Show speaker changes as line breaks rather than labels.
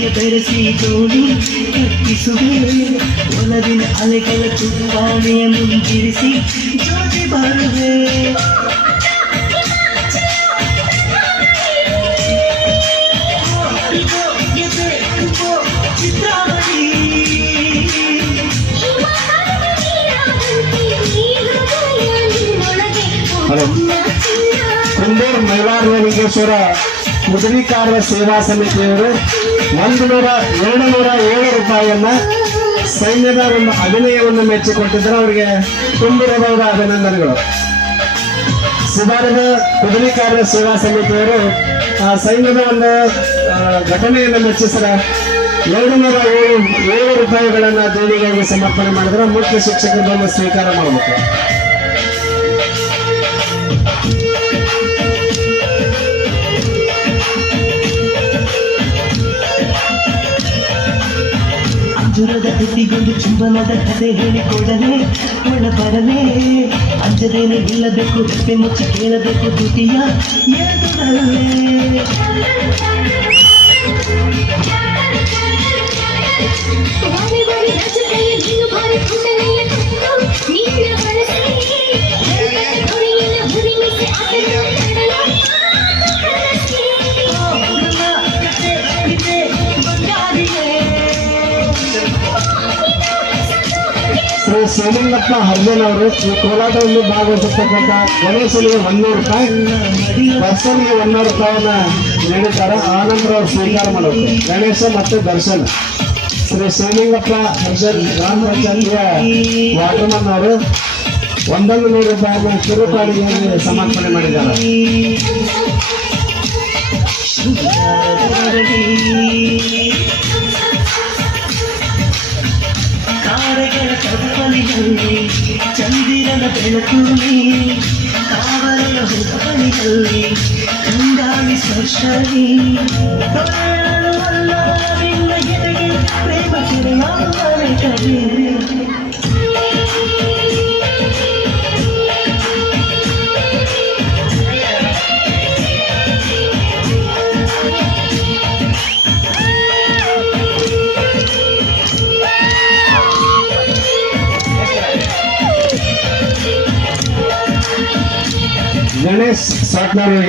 ಪ್ರೀತಿಯ ಬೆರೆಸಿ ದೋಣಿ ಕಟ್ಟಿಸುವೆ ಒಲವಿನ ಅಲೆಗಳ ತುಪ್ಪಾಣೆಯ ಮುಂದಿರಿಸಿ ಜೋಡಿ ಬರುವೆ ಇಗೋ, ಎದೆ, ಇಗೋ, ಚಿತ್ರಾವಳಿ
ಹಲೋ. ಕುಂದೂರು ಮೈಲಾರಲಿಂಗೇಶ್ವರ ಮುದ್ರಿಕಾರ ಸೇವಾ ಸಮಿತಿಯವರು ಒಂದು ನೂರ ಎರಡು ನೂರ ಏಳು ರೂಪಾಯಿಯನ್ನ ಸೈನ್ಯದ ಒಂದು ಅಭಿನಯವನ್ನು ಮೆಚ್ಚಿಕೊಟ್ಟಿದ್ದರೆ. ಅವರಿಗೆ ತುಂಬಿರಬಹುದ ಅಭಿನಂದನೆಗಳು. ಸುಧಾರದ ಕುದುರೆಕಾರ ಸೇವಾ ಸಮಿತಿಯವರು ಆ, ಸೈನ್ಯದ ಒಂದು ಘಟನೆಯನ್ನು ಮೆಚ್ಚಿಸಿದ ಎರಡು ನೂರ ಏಳು ಏಳು ರೂಪಾಯಿಗಳನ್ನು ದೇವಿಗಳಿಗೆ ಸಮರ್ಪಣೆ ಮಾಡಿದ್ರೆ. ಮುಖ್ಯ ಶಿಕ್ಷಕರನ್ನು ಸ್ವೀಕಾರ ಮಾಡಬೇಕು.
ಅಂಜುರದ ಕೃತಿಗೊಂದು ಚುಂಬನದ ಕಥೆ ಹೇಳಿಕೊಡಲೇ ಒಳ ಬರಲೇ ಅಂಜದೇನೆ ನಿಲ್ಲಬೇಕು ತಪ್ಪೆ ಮುಚ್ಚಿ ಕೇಳಬೇಕು ದ್ವಿತೀಯ ಎದುರಲ್ಲೇ
ಶ್ರೀ ಸೋಮಂಗಪ್ಪ ಹರ್ಜನ್ ಅವರು ಈ ಕೋಲಾಟದಲ್ಲಿ ಭಾಗವಹಿಸತಕ್ಕಂಥ ಗಣೇಶನಿಗೆ ಒಂದೂರು ರೂಪಾಯಿ ದರ್ಶನ್ಗೆ ಒಂದೂರು ರೂಪಾಯಿನ ನೀಡುತ್ತಾರೆ. ಆನಂದ್ರ ಅವರು ಸ್ವೀಕಾರ ಮಾಡಬೇಕು ಗಣೇಶ ಮತ್ತು ದರ್ಶನ್. ಶ್ರೀ ಸೋಮಣ್ಣಪ್ಪ ಹರ್ಜನ್ ಪಂಚಾಯತ್ಗೆ ವಾಟರ್ಮನ್ ಅವರು ಒಂದೊಂದು ನೂರು ರೂಪಾಯಿಯನ್ನು ಕಿರುಪಾಡಿಗೆ ಸಮರ್ಪಣೆ ಮಾಡಿದ್ದಾರೆ.
కాల పెళ్ళతుంది కావరల హృదయని తల్లి కందాలి సోషాలి ప్రేమ చిరయాలి తల్లి
Enes Saklar